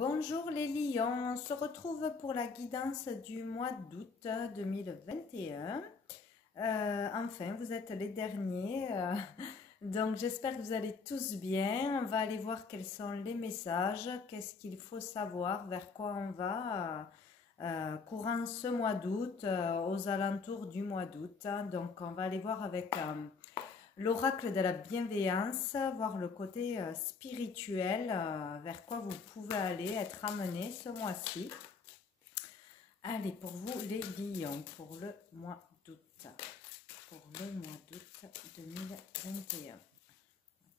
Bonjour les lions, on se retrouve pour la guidance du mois d'août 2021. Enfin, vous êtes les derniers, donc j'espère que vous allez tous bien. On va aller voir quels sont les messages, qu'est-ce qu'il faut savoir, vers quoi on va courant ce mois d'août, aux alentours du mois d'août. Donc on va aller voir avec l'oracle de la bienveillance, voir le côté spirituel, vers quoi vous pouvez aller, être amené ce mois-ci. Allez, pour vous les lions, pour le mois d'août. Pour le mois d'août 2021.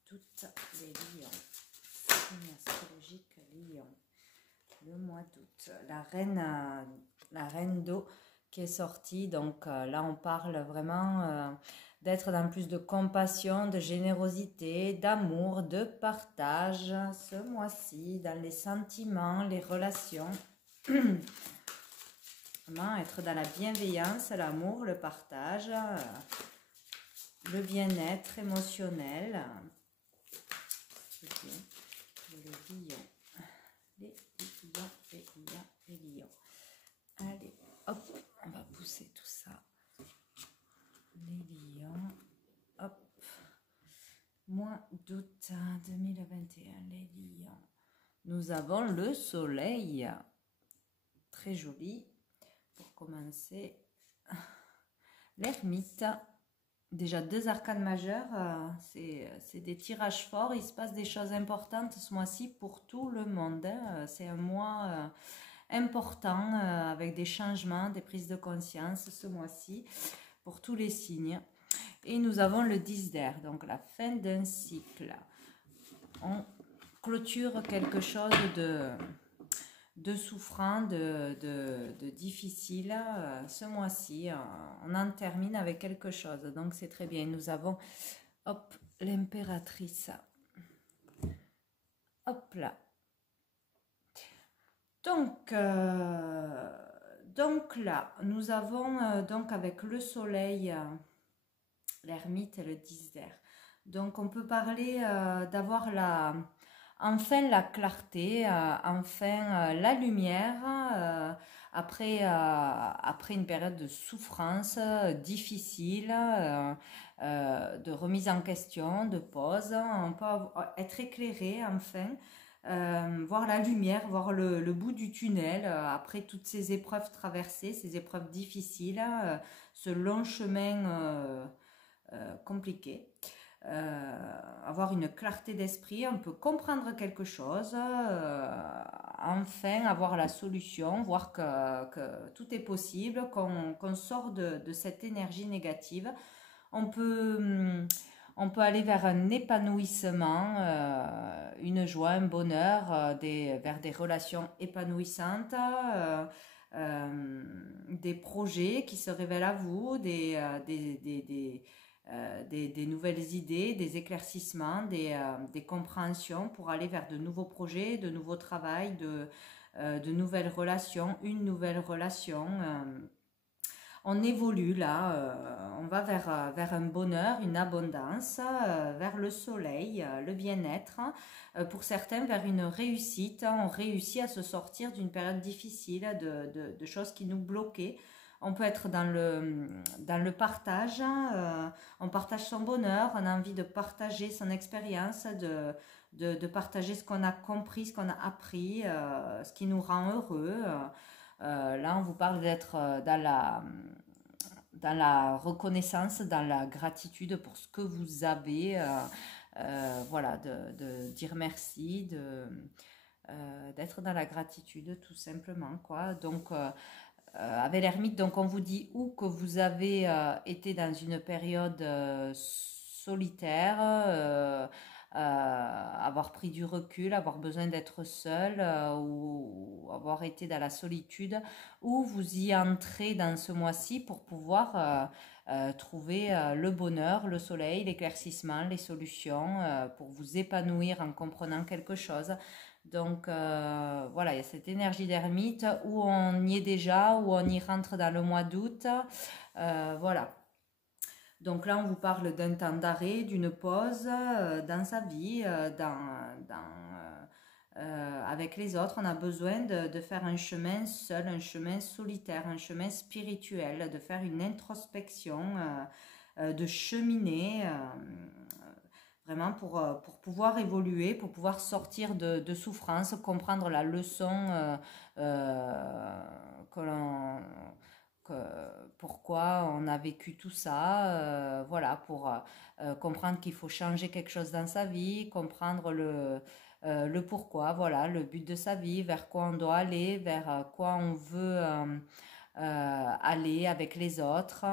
Toutes les lions. Signe astrologique lion. Le mois d'août. La reine d'eau qui est sortie. Donc là, on parle vraiment d'être dans plus de compassion, de générosité, d'amour, de partage ce mois-ci, dans les sentiments, les relations. Vraiment être dans la bienveillance, l'amour, le partage, le bien-être émotionnel. Les lions. Les lions. Allez, hop, on va pousser tout ça. Les lions, hop, mois d'août 2021, les lions. Nous avons le soleil, très joli, pour commencer. L'ermite, déjà 2 arcanes majeures, c'est des tirages forts, il se passe des choses importantes ce mois-ci pour tout le monde. C'est un mois important, avec des changements, des prises de conscience ce mois-ci, pour tous les signes. Et nous avons le 10 d'air, donc la fin d'un cycle. On clôture quelque chose de souffrant, de difficile ce mois-ci. On en termine avec quelque chose, donc c'est très bien. Nous avons, hop, l'impératrice. Hop là. Donc là, nous avons donc avec le soleil, l'ermite et le 10 d'air. Donc on peut parler d'avoir enfin la clarté, enfin la lumière, après une période de souffrance difficile, de remise en question, de pause. On peut être éclairé enfin. Voir la lumière, voir le bout du tunnel après toutes ces épreuves traversées, ces épreuves difficiles, ce long chemin compliqué. Avoir une clarté d'esprit, on peut comprendre quelque chose, enfin avoir la solution, voir que tout est possible, qu'on sort de cette énergie négative. On peut aller vers un épanouissement, une joie, un bonheur, vers des relations épanouissantes, des projets qui se révèlent à vous, des nouvelles idées, des éclaircissements, des compréhensions pour aller vers de nouveaux projets, de nouveaux travails, de nouvelles relations, une nouvelle relation. On évolue là, on va vers un bonheur, une abondance, vers le soleil, le bien-être. Pour certains, vers une réussite. On réussit à se sortir d'une période difficile, de choses qui nous bloquaient. On peut être dans le partage, on partage son bonheur, on a envie de partager son expérience, de partager ce qu'on a compris, ce qu'on a appris, ce qui nous rend heureux. Là, on vous parle d'être dans la reconnaissance, dans la gratitude pour ce que vous avez. Voilà, de dire merci, d'être dans la gratitude tout simplement, quoi. Donc, avec l'ermite, donc on vous dit ou que vous avez été dans une période solitaire, avoir pris du recul, avoir besoin d'être seul, ou avoir été dans la solitude, ou vous y entrez dans ce mois-ci pour pouvoir trouver le bonheur, le soleil, l'éclaircissement, les solutions, pour vous épanouir en comprenant quelque chose. Donc voilà, il y a cette énergie d'ermite où on y est déjà, où on y rentre dans le mois d'août. Voilà. Donc là, on vous parle d'un temps d'arrêt, d'une pause dans sa vie, avec les autres, on a besoin de faire un chemin seul, un chemin solitaire, un chemin spirituel, de faire une introspection, de cheminer, vraiment pour pouvoir évoluer, pour pouvoir sortir de souffrance, comprendre la leçon que l'on... pourquoi on a vécu tout ça, voilà, pour comprendre qu'il faut changer quelque chose dans sa vie, comprendre le pourquoi, voilà, le but de sa vie, vers quoi on doit aller, vers quoi on veut aller avec les autres,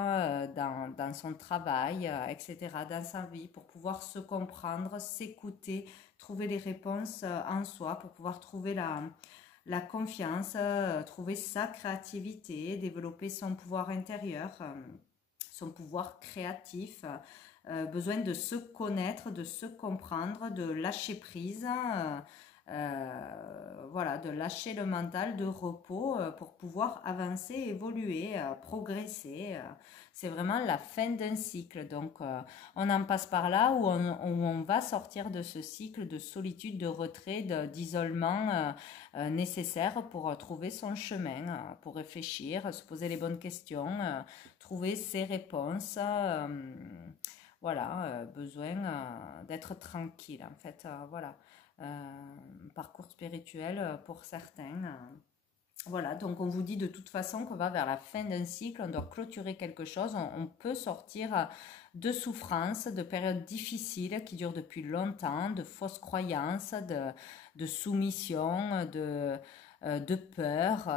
dans son travail, etc., dans sa vie, pour pouvoir se comprendre, s'écouter, trouver les réponses en soi, pour pouvoir trouver la confiance, trouver sa créativité, développer son pouvoir intérieur, son pouvoir créatif, besoin de se connaître, de se comprendre, de lâcher prise, voilà, de lâcher le mental de repos pour pouvoir avancer, évoluer, progresser. C'est vraiment la fin d'un cycle. Donc, on en passe par là où on va sortir de ce cycle de solitude, de retrait, d'isolement nécessaire pour trouver son chemin, pour réfléchir, se poser les bonnes questions, trouver ses réponses. Voilà, besoin d'être tranquille en fait, voilà. Parcours spirituel pour certains. Voilà, donc on vous dit de toute façon qu'on va vers la fin d'un cycle, on doit clôturer quelque chose, on peut sortir de souffrances, de périodes difficiles qui durent depuis longtemps, de fausses croyances, de soumission, de peur,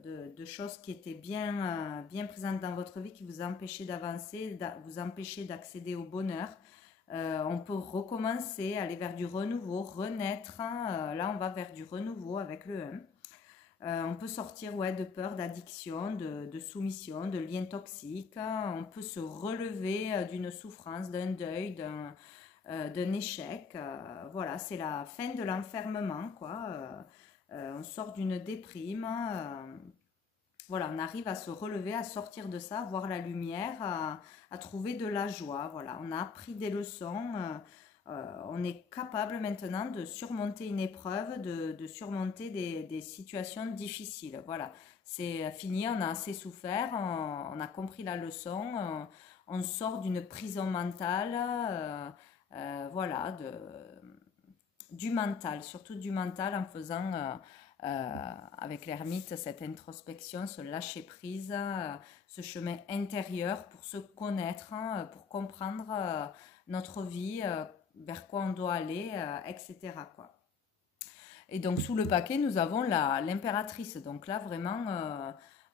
de choses qui étaient bien présentes dans votre vie, qui vous empêchaient d'avancer, vous empêchaient d'accéder au bonheur. On peut recommencer, aller vers du renouveau, renaître. Là, on va vers du renouveau avec le 1. On peut sortir de peur, d'addiction, de soumission, de liens toxiques. On peut se relever d'une souffrance, d'un deuil, d'un échec. Voilà, c'est la fin de l'enfermement, quoi. On sort d'une déprime. Voilà, on arrive à se relever, à sortir de ça, à voir la lumière, à trouver de la joie. Voilà, on a appris des leçons. On est capable maintenant de surmonter une épreuve, de surmonter des situations difficiles. Voilà, c'est fini, on a assez souffert, on a compris la leçon, on sort d'une prison mentale, voilà, du mental, surtout du mental en faisant avec l'ermite cette introspection, ce lâcher prise, ce chemin intérieur pour se connaître, pour comprendre notre vie, vers quoi on doit aller, etc. quoi. Et donc sous le paquet, nous avons l'impératrice. Donc là, vraiment,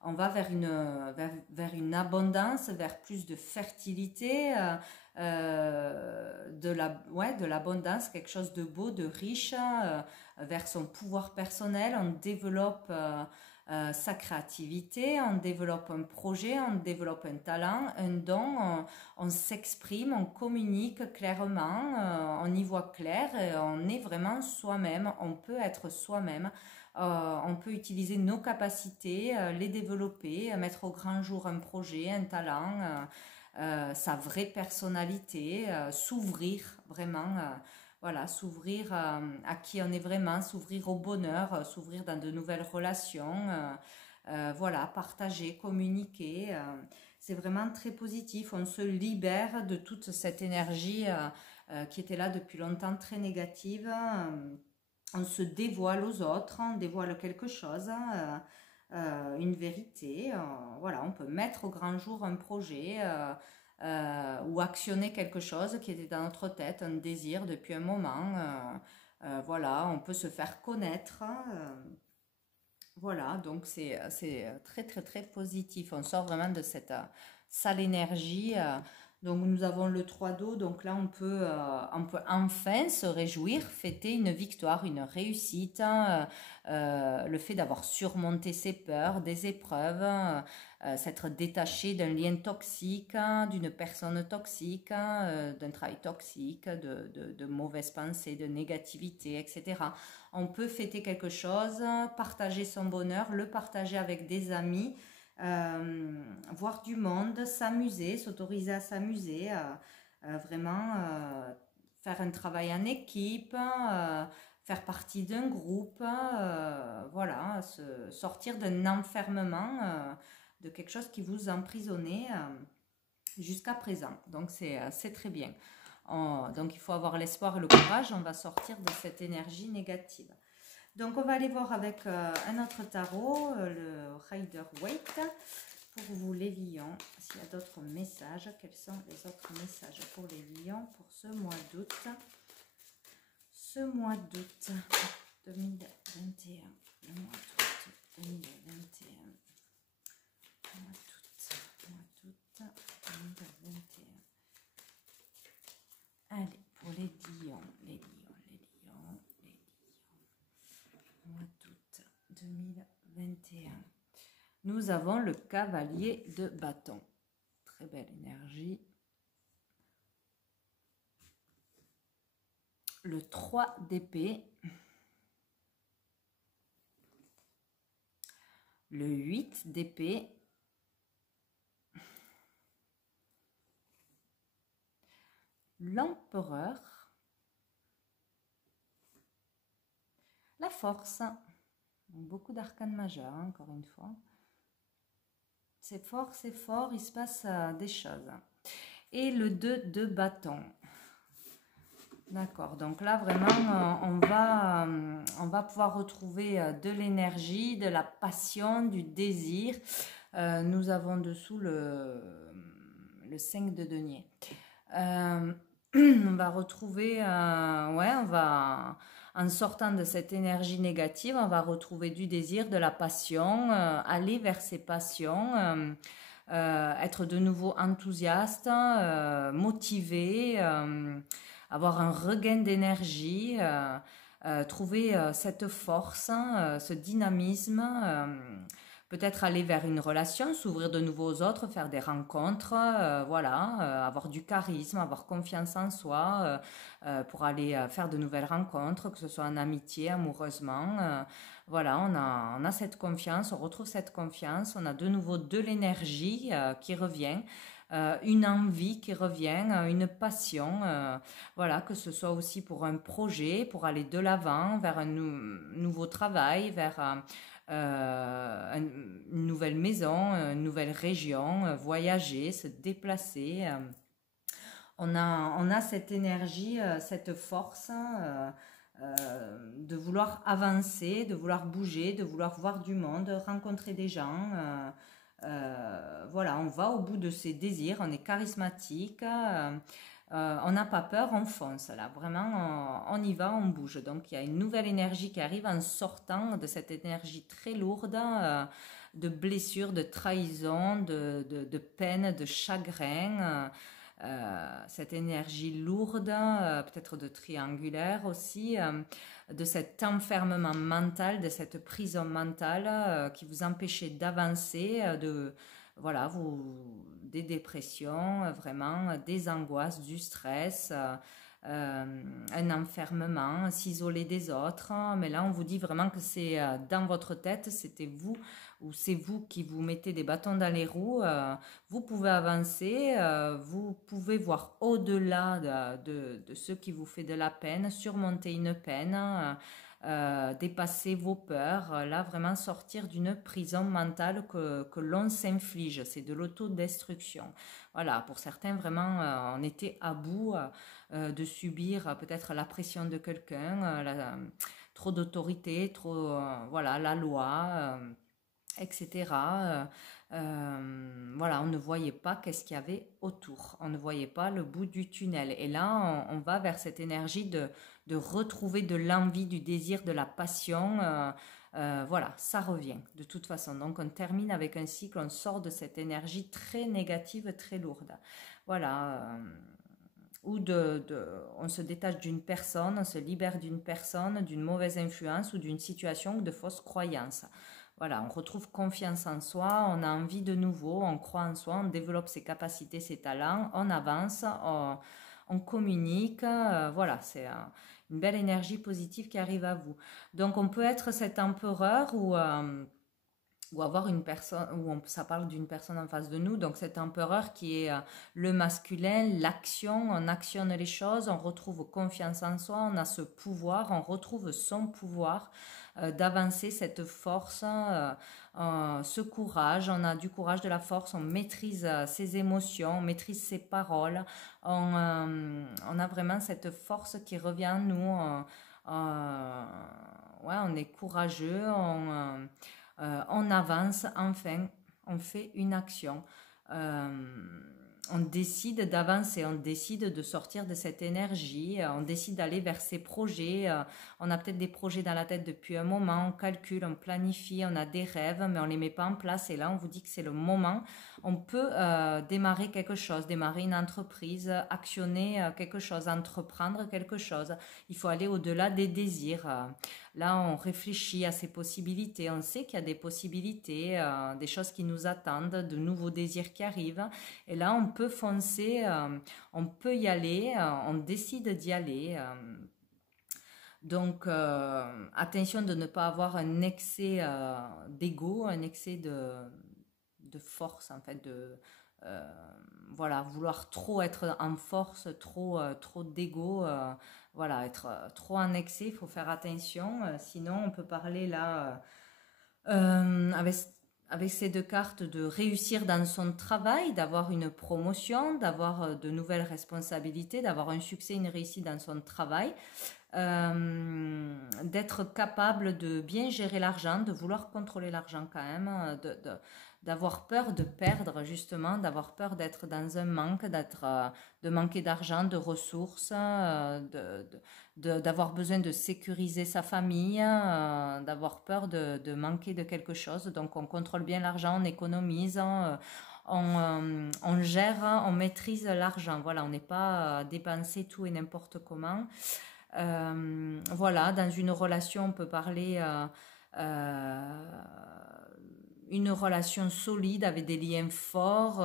on va vers une abondance, vers plus de fertilité, de l'abondance, quelque chose de beau, de riche, vers son pouvoir personnel. On développe sa créativité, on développe un projet, on développe un talent, un don, on s'exprime, on communique clairement, on y voit clair, et on est vraiment soi-même, on peut être soi-même. On peut utiliser nos capacités, les développer, mettre au grand jour un projet, un talent, sa vraie personnalité, s'ouvrir vraiment, voilà, s'ouvrir à qui on est vraiment, s'ouvrir au bonheur, s'ouvrir dans de nouvelles relations, voilà, partager, communiquer. C'est vraiment très positif. On se libère de toute cette énergie qui était là depuis longtemps, très négative. On se dévoile aux autres, on dévoile quelque chose, une vérité. Voilà, on peut mettre au grand jour un projet ou actionner quelque chose qui était dans notre tête, un désir depuis un moment. Voilà, on peut se faire connaître. Voilà, donc c'est très très très positif. On sort vraiment de cette sale énergie. Donc nous avons le 3 d'eau, donc là on peut enfin se réjouir, fêter une victoire, une réussite, le fait d'avoir surmonté ses peurs, des épreuves, s'être détaché d'un lien toxique, d'une personne toxique, d'un travail toxique, de mauvaises pensées, de négativité, etc. On peut fêter quelque chose, partager son bonheur, le partager avec des amis, voir du monde, s'amuser, s'autoriser à s'amuser, vraiment faire un travail en équipe, faire partie d'un groupe, voilà, sortir d'un enfermement, de quelque chose qui vous emprisonnait jusqu'à présent. Donc c'est très bien. Donc il faut avoir l'espoir et le courage, on va sortir de cette énergie négative. Donc on va aller voir avec un autre tarot, le Rider-Waite, pour vous les lions. S'il y a d'autres messages, quels sont les autres messages pour les lions pour ce mois d'août? Ce mois d'août 2021, le mois d'août 2021, mois d'août 2021. Allez, pour les lions, mois d'août 2021. Nous avons le cavalier de bâton. Très belle énergie. Le 3 d'épée. Le 8 d'épée. L'empereur. La force. Beaucoup d'arcanes majeurs, hein, encore une fois. C'est fort, il se passe des choses. Et le 2 de bâton. D'accord, donc là vraiment on va pouvoir retrouver de l'énergie, de la passion, du désir. Nous avons dessous le 5 de denier. On va retrouver, en sortant de cette énergie négative, on va retrouver du désir, de la passion, aller vers ces passions, être de nouveau enthousiaste, motivé, avoir un regain d'énergie, trouver cette force, ce dynamisme, peut-être aller vers une relation, s'ouvrir de nouveau aux autres, faire des rencontres, avoir du charisme, avoir confiance en soi pour aller faire de nouvelles rencontres, que ce soit en amitié, amoureusement. Voilà, on a cette confiance, on retrouve cette confiance, on a de nouveau de l'énergie qui revient. Une envie qui revient, une passion, voilà, que ce soit aussi pour un projet, pour aller de l'avant, vers un nouveau travail, vers une nouvelle maison, une nouvelle région, voyager, se déplacer. On a cette énergie, cette force de vouloir avancer, de vouloir bouger, de vouloir voir du monde, rencontrer des gens. Voilà, on va au bout de ses désirs, on est charismatique, on n'a pas peur, on fonce là, vraiment on y va, on bouge. Donc il y a une nouvelle énergie qui arrive en sortant de cette énergie très lourde de blessures, de trahison, de peine, de chagrin. Cette énergie lourde, peut-être de triangulaire aussi, de cet enfermement mental, de cette prison mentale qui vous empêchait d'avancer, des dépressions, vraiment des angoisses, du stress, un enfermement, s'isoler des autres. Mais là, on vous dit vraiment que c'est dans votre tête, c'était vous ou c'est vous qui vous mettez des bâtons dans les roues. Vous pouvez avancer, vous pouvez voir au-delà de ce qui vous fait de la peine, surmonter une peine, dépasser vos peurs, là vraiment sortir d'une prison mentale que l'on s'inflige, c'est de l'autodestruction. Voilà, pour certains vraiment on était à bout de subir peut-être la pression de quelqu'un, trop d'autorité, trop voilà, la loi, etc. Voilà, on ne voyait pas qu'est-ce qu'il y avait autour, on ne voyait pas le bout du tunnel. Et là, on va vers cette énergie de retrouver de l'envie, du désir, de la passion. Voilà, ça revient de toute façon. Donc on termine avec un cycle, on sort de cette énergie très négative, très lourde. Voilà. Ou on se détache d'une personne, on se libère d'une personne, d'une mauvaise influence ou d'une situation ou de fausses croyances. Voilà, on retrouve confiance en soi, on a envie de nouveau, on croit en soi, on développe ses capacités, ses talents, on avance, on communique. Voilà, c'est une belle énergie positive qui arrive à vous. Donc on peut être cet empereur ou ou avoir une personne, ça parle d'une personne en face de nous. Donc cet empereur qui est le masculin, l'action, on actionne les choses, on retrouve confiance en soi, on a ce pouvoir, on retrouve son pouvoir d'avancer, cette force, ce courage, on a du courage, de la force, on maîtrise ses émotions, on maîtrise ses paroles, on a vraiment cette force qui revient en nous, ouais, on est courageux, on avance, enfin, on fait une action. On décide d'avancer, on décide de sortir de cette énergie, on décide d'aller vers ses projets. On a peut-être des projets dans la tête depuis un moment, on calcule, on planifie, on a des rêves, mais on ne les met pas en place. Et là, on vous dit que c'est le moment. On peut démarrer quelque chose, démarrer une entreprise, actionner quelque chose, entreprendre quelque chose. Il faut aller au-delà des désirs. Là, on réfléchit à ces possibilités. On sait qu'il y a des possibilités, des choses qui nous attendent, de nouveaux désirs qui arrivent. Et là, on peut foncer, on peut y aller, on décide d'y aller. Donc, attention de ne pas avoir un excès d'ego, un excès de force, en fait, voilà, vouloir trop être en force, trop d'ego, voilà, être trop en excès, il faut faire attention. Sinon, on peut parler là, avec ces deux cartes, de réussir dans son travail, d'avoir une promotion, d'avoir de nouvelles responsabilités, d'avoir un succès, une réussite dans son travail. D'être capable de bien gérer l'argent, de vouloir contrôler l'argent quand même, d'avoir peur de perdre justement, d'avoir peur d'être dans un manque, de manquer d'argent, de ressources, d'avoir besoin de sécuriser sa famille, d'avoir peur de manquer de quelque chose. Donc on contrôle bien l'argent, on économise, on gère, on maîtrise l'argent. Voilà, on n'est pas dépensé tout et n'importe comment. Voilà, dans une relation, on peut parler une relation solide avec des liens forts,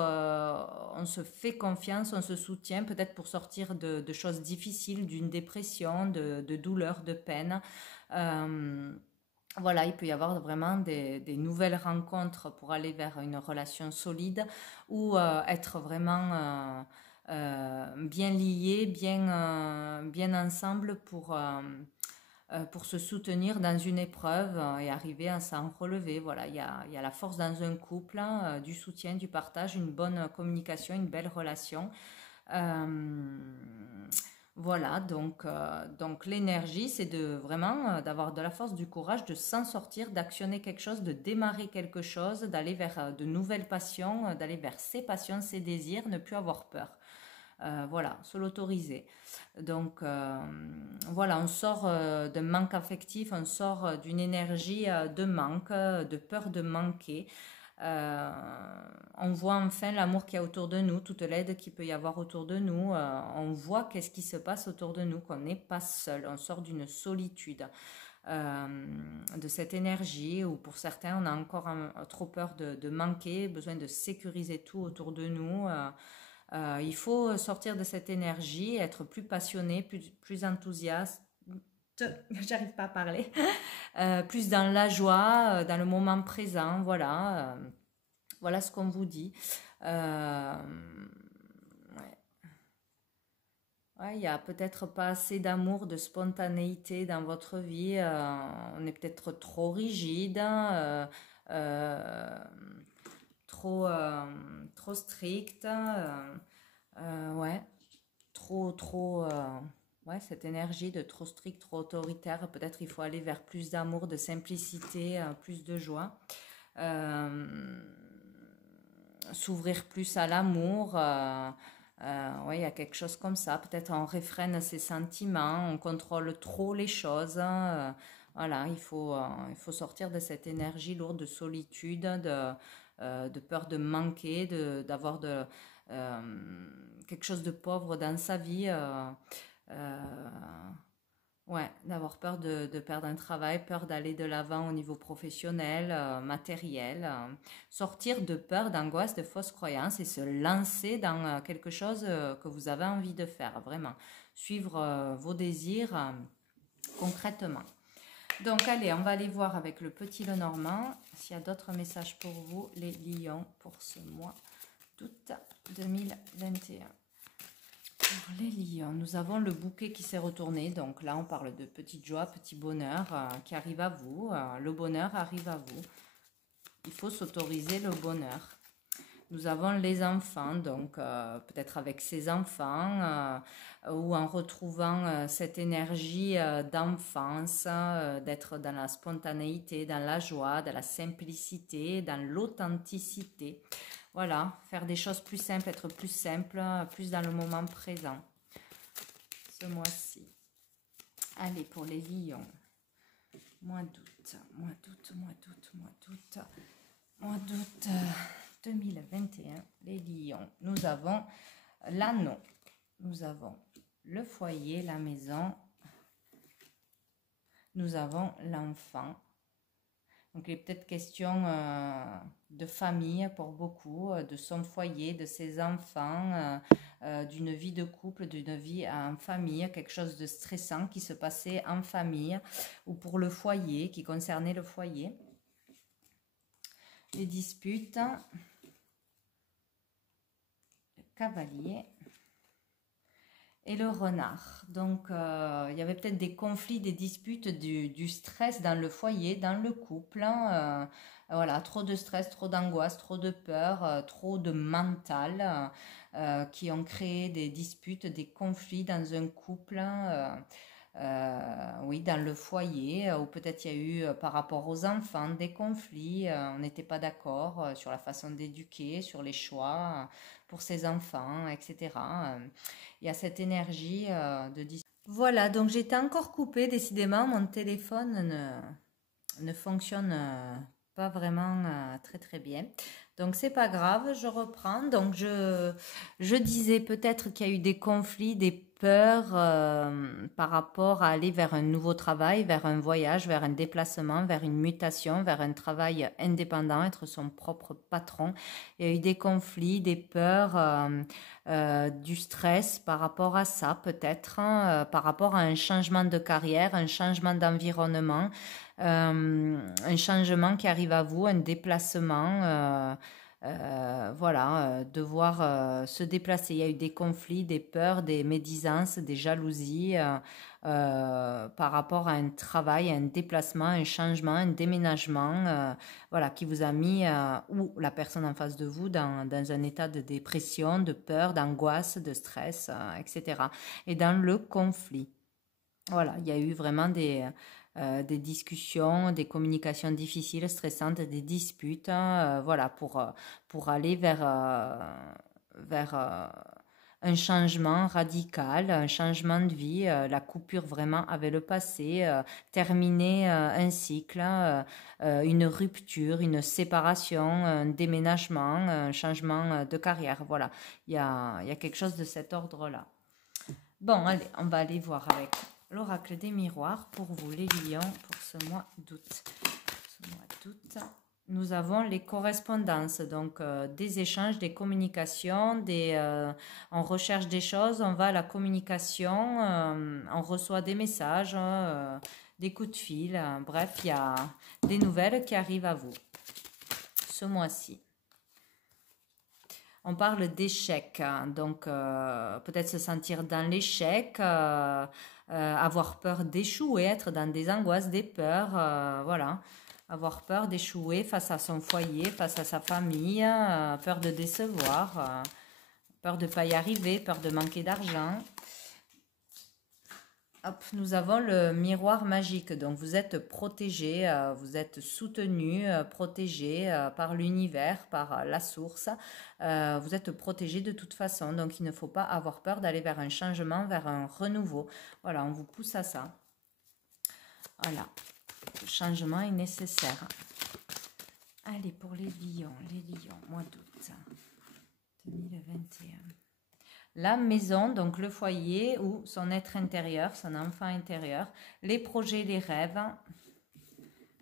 on se fait confiance, on se soutient, peut-être pour sortir de choses difficiles, d'une dépression, de douleur, de peine. Voilà, il peut y avoir vraiment des nouvelles rencontres pour aller vers une relation solide ou être vraiment bien liés, bien ensemble pour se soutenir dans une épreuve et arriver à s'en relever. Voilà, il y a la force dans un couple, du soutien, du partage, une bonne communication, une belle relation. Voilà, donc l'énergie, c'est vraiment d'avoir de la force, du courage, de s'en sortir, d'actionner quelque chose, de démarrer quelque chose, d'aller vers de nouvelles passions, d'aller vers ses passions, ses désirs, ne plus avoir peur. Voilà, se l'autoriser. Donc voilà, on sort d'un manque affectif, on sort d'une énergie de manque, de peur de manquer. On voit enfin l'amour qu'il y a autour de nous, toute l'aide qu'il peut y avoir autour de nous. On voit qu'est-ce qui se passe autour de nous, qu'on n'est pas seul. On sort d'une solitude, de cette énergie où pour certains on a encore trop peur de manquer, besoin de sécuriser tout autour de nous. Il faut sortir de cette énergie, être plus passionné, plus enthousiaste. J'arrive pas à parler. Plus dans la joie, dans le moment présent. Voilà, voilà ce qu'on vous dit. Ouais. Ouais, il y a peut-être pas assez d'amour, de spontanéité dans votre vie. On est peut-être trop rigide. Trop strict, ouais, ouais, cette énergie de trop strict, trop autoritaire. Peut-être il faut aller vers plus d'amour, de simplicité, plus de joie, s'ouvrir plus à l'amour. Ouais, il y a quelque chose comme ça. Peut-être on réfrène ses sentiments, on contrôle trop les choses. Voilà, il faut sortir de cette énergie lourde de solitude, de peur de manquer, d'avoir quelque chose de pauvre dans sa vie. Ouais, d'avoir peur de perdre un travail, peur d'aller de l'avant au niveau professionnel, matériel. Sortir de peur, d'angoisse, de fausses croyances et se lancer dans quelque chose que vous avez envie de faire, vraiment. Suivre vos désirs concrètement. Donc, allez, on va aller voir avec le petit Lenormand s'il y a d'autres messages pour vous, les lions, pour ce mois d'août 2021. Pour les lions, nous avons le bouquet qui s'est retourné. Donc là, on parle de petite joie, petit bonheur qui arrive à vous. Le bonheur arrive à vous. Il faut s'autoriser le bonheur. Nous avons les enfants, donc peut-être avec ses enfants ou en retrouvant cette énergie d'enfance, d'être dans la spontanéité, dans la joie, dans la simplicité, dans l'authenticité. Voilà, faire des choses plus simples, être plus simple, plus dans le moment présent. Ce mois-ci. Allez, pour les lions. Mois d'août, mois d'août, mois d'août, mois d'août, mois d'août 2021. Les lions. Nous avons l'anneau. Nous avons le foyer, la maison. Nous avons l'enfant. Donc, il est peut-être question de famille pour beaucoup, de son foyer, de ses enfants, d'une vie de couple, d'une vie en famille, quelque chose de stressant qui se passait en famille ou pour le foyer, qui concernait le foyer. Les disputes, le cavalier et le renard. Donc, il y avait peut-être des conflits, des disputes, du stress dans le foyer, dans le couple. Voilà, trop de stress, trop d'angoisse, trop de peur, trop de mental qui ont créé des disputes, des conflits dans un couple. Oui, dans le foyer, ou peut-être il y a eu par rapport aux enfants des conflits, on n'était pas d'accord sur la façon d'éduquer, sur les choix pour ses enfants, etc. Il y a cette énergie de dispute. Voilà, donc j'étais encore coupée, décidément, mon téléphone ne fonctionne pas vraiment très très bien. Donc c'est pas grave, je reprends. Donc je disais peut-être qu'il y a eu des conflits, des peurs par rapport à aller vers un nouveau travail, vers un voyage, vers un déplacement, vers une mutation, vers un travail indépendant, être son propre patron. Il y a eu des conflits, des peurs, du stress par rapport à ça peut-être, par rapport à un changement de carrière, un changement d'environnement. Un changement qui arrive à vous, un déplacement, voilà, devoir se déplacer. Il y a eu des conflits, des peurs, des médisances, des jalousies par rapport à un travail, un déplacement, un changement, un déménagement, voilà, qui vous a mis, ou la personne en face de vous, dans un état de dépression, de peur, d'angoisse, de stress, etc. Et dans le conflit. Voilà, il y a eu vraiment des discussions, des communications difficiles, stressantes, des disputes, voilà, pour aller vers un changement radical, un changement de vie, la coupure vraiment avec le passé, terminer un cycle, une rupture, une séparation, un déménagement, un changement de carrière. Voilà, il y a quelque chose de cet ordre-là. Bon, allez, on va aller voir avec l'oracle des miroirs pour vous les lions pour ce mois d'août. Nous avons les correspondances, donc des échanges, des communications, on recherche des choses, on va à la communication, on reçoit des messages, des coups de fil, bref, il y a des nouvelles qui arrivent à vous ce mois-ci. On parle d'échec, donc peut-être se sentir dans l'échec, avoir peur d'échouer, être dans des angoisses, des peurs, voilà. Avoir peur d'échouer face à son foyer, face à sa famille, peur de décevoir, peur de ne pas y arriver, peur de manquer d'argent. Hop, nous avons le miroir magique, donc vous êtes protégé, vous êtes soutenu, protégé par l'univers, par la source, vous êtes protégé de toute façon, donc il ne faut pas avoir peur d'aller vers un changement, vers un renouveau. Voilà, on vous pousse à ça. Voilà, le changement est nécessaire. Allez, pour les lions, mois d'août 2021. La maison, donc le foyer ou son être intérieur, son enfant intérieur, les projets, les rêves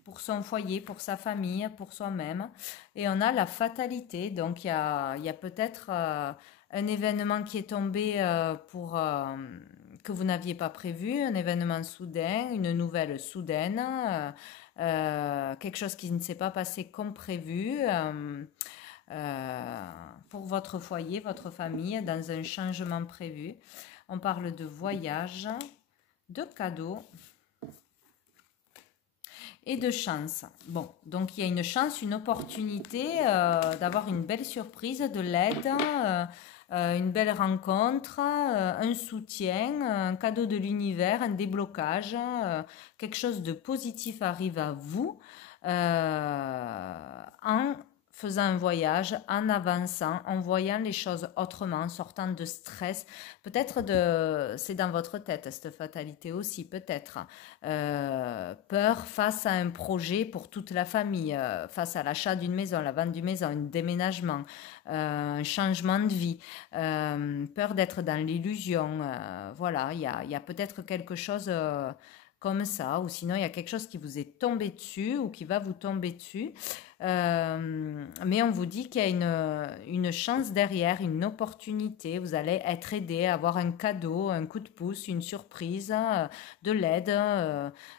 pour son foyer, pour sa famille, pour soi-même. Et on a la fatalité, donc il y a peut-être un événement qui est tombé que vous n'aviez pas prévu, un événement soudain, une nouvelle soudaine, quelque chose qui ne s'est pas passé comme prévu pour votre foyer, votre famille, dans un changement prévu. On parle de voyage, de cadeaux et de chance. Bon, donc il y a une chance, une opportunité d'avoir une belle surprise, de l'aide, une belle rencontre, un soutien, un cadeau de l'univers, un déblocage, quelque chose de positif arrive à vous en faisant un voyage, en avançant, en voyant les choses autrement, en sortant de stress. Peut-être c'est dans votre tête, cette fatalité aussi, peut-être. Peur face à un projet pour toute la famille, face à l'achat d'une maison, la vente d'une maison, un déménagement, un changement de vie, peur d'être dans l'illusion. Voilà, il y a peut-être quelque chose comme ça, ou sinon il y a quelque chose qui vous est tombé dessus ou qui va vous tomber dessus. Mais on vous dit qu'il y a une chance derrière, une opportunité. Vous allez être aidé, avoir un cadeau, un coup de pouce, une surprise, de l'aide,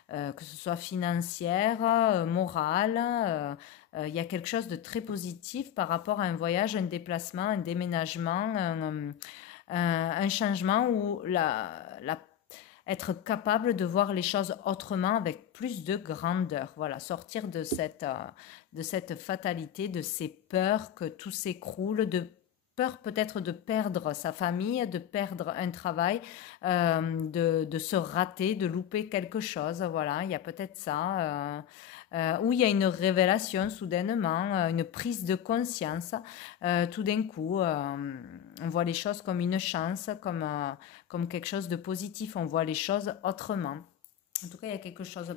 que ce soit financière, morale. Il y a quelque chose de très positif par rapport à un voyage, un déplacement, un déménagement, un changement où être capable de voir les choses autrement avec plus de grandeur. Voilà, sortir de cette fatalité, de ces peurs que tout s'écroule, de peur peut-être de perdre sa famille, de perdre un travail, de se rater, de louper quelque chose. Voilà, il y a peut-être ça. Où il y a une révélation soudainement, une prise de conscience. Tout d'un coup, on voit les choses comme une chance, comme quelque chose de positif. On voit les choses autrement. En tout cas, il y a quelque chose.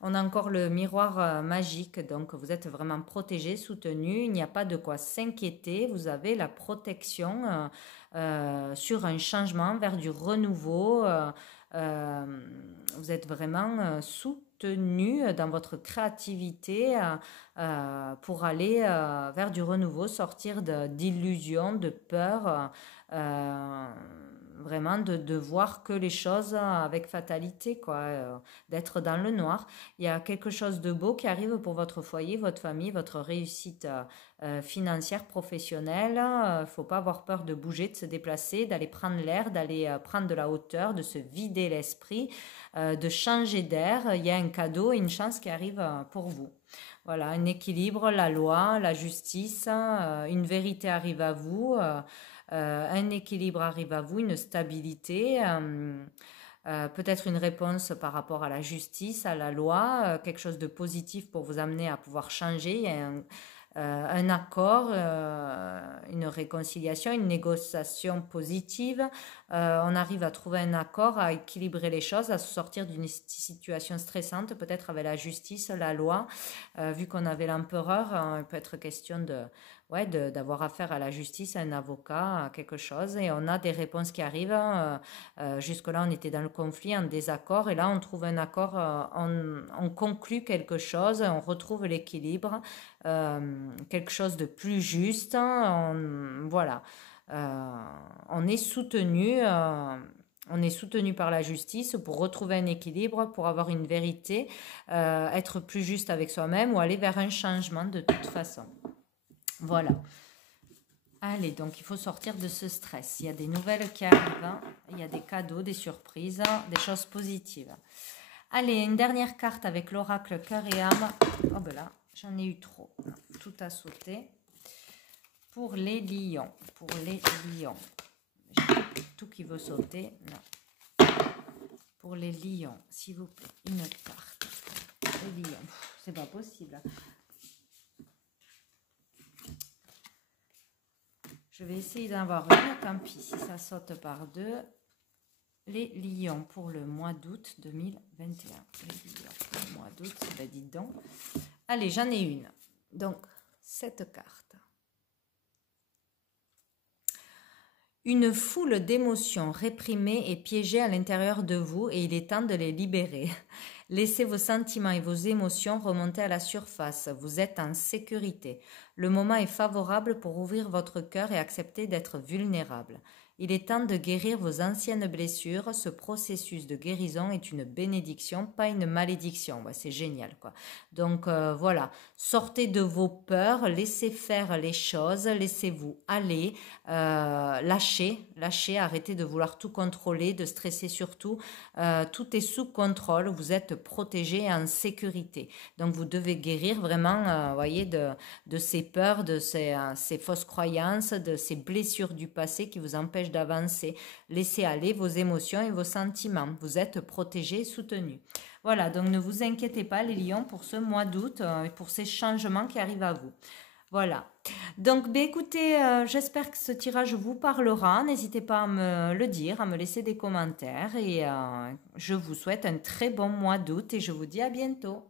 On a encore le miroir magique, donc vous êtes vraiment protégé, soutenu. Il n'y a pas de quoi s'inquiéter. Vous avez la protection sur un changement vers du renouveau. Vous êtes vraiment soutenu dans votre créativité pour aller vers du renouveau, sortir d'illusions, de peur. Vraiment de voir que les choses avec fatalité, quoi, d'être dans le noir. Il y a quelque chose de beau qui arrive pour votre foyer, votre famille, votre réussite financière, professionnelle. Il ne faut pas avoir peur de bouger, de se déplacer, d'aller prendre l'air, d'aller prendre de la hauteur, de se vider l'esprit, de changer d'air. Il y a un cadeau et une chance qui arrive pour vous. Voilà, un équilibre, la loi, la justice, une vérité arrive à vous. Un équilibre arrive à vous, une stabilité, peut-être une réponse par rapport à la justice, à la loi, quelque chose de positif pour vous amener à pouvoir changer. Il y a un accord, une réconciliation, une négociation positive. On arrive à trouver un accord, à équilibrer les choses, à sortir d'une situation stressante, peut-être avec la justice, la loi. Vu qu'on avait l'empereur, il peut être question d'avoir affaire à la justice, à un avocat, à quelque chose. Et on a des réponses qui arrivent. Jusque-là, on était dans le conflit, en désaccord. Et là, on trouve un accord, on conclut quelque chose, on retrouve l'équilibre, quelque chose de plus juste. Voilà. On est soutenu. On est soutenu par la justice pour retrouver un équilibre, pour avoir une vérité, être plus juste avec soi-même ou aller vers un changement de toute façon. Voilà. Allez, donc il faut sortir de ce stress. Il y a des nouvelles qui arrivent, il y a des cadeaux, des surprises, des choses positives. Allez, une dernière carte avec l'oracle cœur et âme. Oh ben là, j'en ai eu trop. Tout a sauté. Pour les lions. J'ai tout qui veut sauter. Non. Pour les lions, s'il vous plaît, une carte. Les lions, c'est pas possible. Je vais essayer d'en avoir une, tant pis si ça saute par deux. Les lions pour le mois d'août 2021. Les lions pour le mois d'août, ben dis donc. Allez, j'en ai une. Donc, cette carte. Une foule d'émotions réprimées et piégées à l'intérieur de vous et il est temps de les libérer. Laissez vos sentiments et vos émotions remonter à la surface. Vous êtes en sécurité. Le moment est favorable pour ouvrir votre cœur et accepter d'être vulnérable. Il est temps de guérir vos anciennes blessures. Ce processus de guérison est une bénédiction, pas une malédiction. Ouais, c'est génial, quoi. Donc voilà, sortez de vos peurs, laissez faire les choses, laissez-vous aller, lâchez, arrêtez de vouloir tout contrôler, de stresser surtout. Tout est sous contrôle, vous êtes protégé et en sécurité. Donc vous devez guérir vraiment, voyez, de ces peurs, de ces fausses croyances, de ces blessures du passé qui vous empêchent d'avancer. Laissez aller vos émotions et vos sentiments. Vous êtes protégé et soutenu. Voilà, donc ne vous inquiétez pas les lions pour ce mois d'août et pour ces changements qui arrivent à vous. Voilà. Donc, ben, écoutez, j'espère que ce tirage vous parlera. N'hésitez pas à me le dire, à me laisser des commentaires. Et je vous souhaite un très bon mois d'août et je vous dis à bientôt.